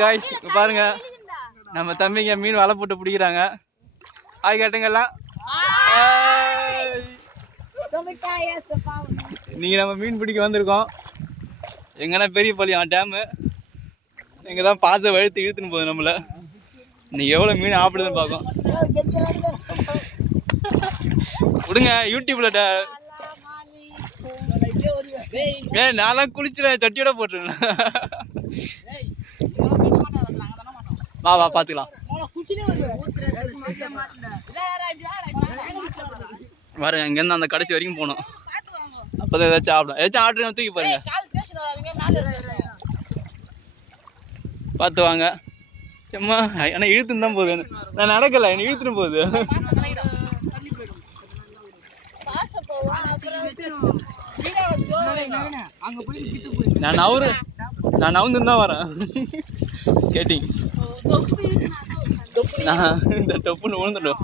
Guys பாருங்க நம்ம தம்பிங்க மீன் வலை போட்டு பிடிக்கிறாங்க. ஆய் கேட்டுங்கெல்லாம் நீங்க நம்ம மீன் பிடிக்க வந்திருக்கோம். எங்கன்னா பெரிய பள்ளியான் டேமு. இங்கே தான் பார்த்து வழுத்து இழுத்துன்னு போகுது நம்மள. இன்னைக்கு எவ்வளோ மீன் ஆப்பிடுதுன்னு பார்க்கும். விடுங்க யூடியூப்ல நான்லாம் குளிச்சுறேன், சட்டியோட போட்டுருங்க. வா வா பார்த்துக்கலாம். பாருங்க இங்கேருந்து அந்த கடைசி வரைக்கும் போகணும். அப்போதான் ஏதாச்சும் ஆப்பிடும். ஏதாச்சும் ஆர்டர் தூக்கி பாருங்க. பார்த்து வாங்க. சும்மா ஆனால் இழுத்துன்னு தான் போகுது. நான் நடக்கலை, என்ன இழுத்துன்னு போகுது. நான் நவுந்து தான் வரேன். ஸ்கேட்டிங் இந்த டொப்புன்னு விழுந்துடும்.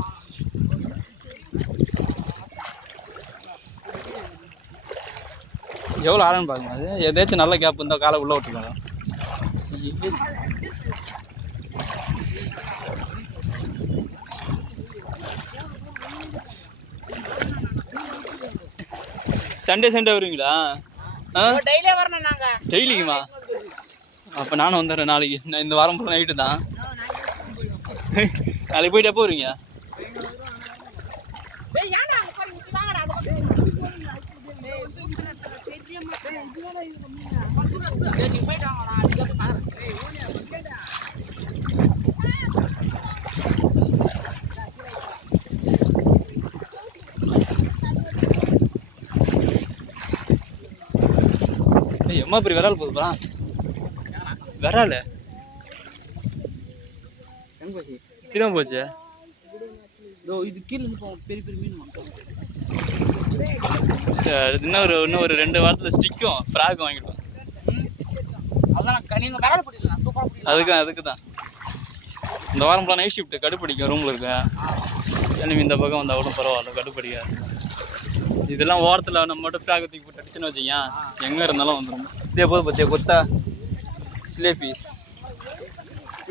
எவ்வளோ ஆழம்னு பாருங்க. அது எதாச்சும் நல்ல கேப் இருந்தால் காலை உள்ளே விட்டுருக்காங்க. சண்டே வருவீங்களா? டெய்லிக்குமா? அப்போ நானும் வந்துடுறேன் நாளைக்கு. நான் இந்த வாரம் ஃபுல்லாக நைட்டு தான். நாளைக்கு போயிட்டு எப்போ வருவீங்க? எம்மா இப்படி விரால் போகுதுப்பா. விரால் இதான் போச்சு. இது கீழே பெரிய பெரிய மீன் இன்னும் ஒரு 2 வாரத்தில் ஸ்டிக்கும் ஃப்ராகும் வாங்கிடுவோம். அதுக்கு தான் இந்த வாரம் ஃபுல்லாக நைட் ஷிஃப்ட்டு கடுப்படிக்கும். ரூமில் இருக்கேன். எனக்கு இந்த பக்கம் வந்தால் கூட பரவாயில்ல, கடுப்படிக்காது. இதெல்லாம் ஓரத்தில் நம்ம மட்டும் ஃப்ராக் தூக்கி போட்டு அடிச்சுன்னு வச்சிங்க, எங்கே இருந்தாலும் வந்துடும். இதே போது பார்த்தியா கொத்தா ஸ்லே பீஸ்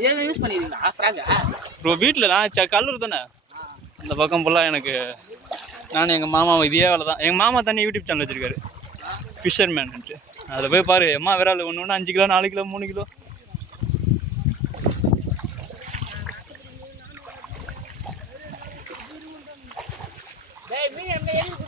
யூஸ் பண்ணிடுறீங்களா ஃப்ராகா? ப்ரோ வீட்டில் நான் கல்லூர் தானே அந்த பக்கம் ஃபுல்லாக எனக்கு. நான் எங்கள் மாமா இதே வேலை தான். எங்கள் மாமா தண்ணி யூடியூப் சேனல் வச்சுருக்காரு, ஃபிஷர்மேன்ட்டு. அதில் போய் பாரு. எம்மா விரால் ஒன்று 5 கிலோ 4 கிலோ 3 கிலோ. மீன்